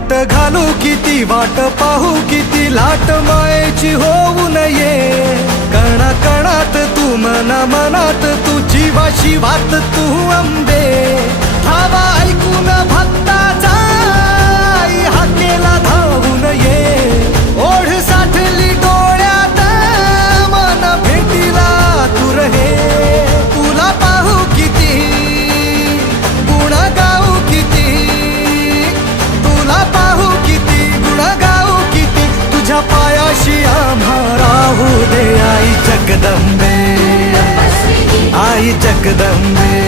वाट घालू किती वाट पाहू किती लाट मायेची होऊ नये कणा कणात तू मना मनात तू जीवाशी वात तू अंबे धावा ऐकून भक्ताचा आई हाकेला धावून ये ओढ साठली डोळ्यात मन भेटीला तू रहे तुला पाहू किती गुण गाऊ किती तुला पाहू किती गुण गाऊ किती तुझ्या पायाशी आम्हा राहू दे आई जगदंबे आई जगदंबे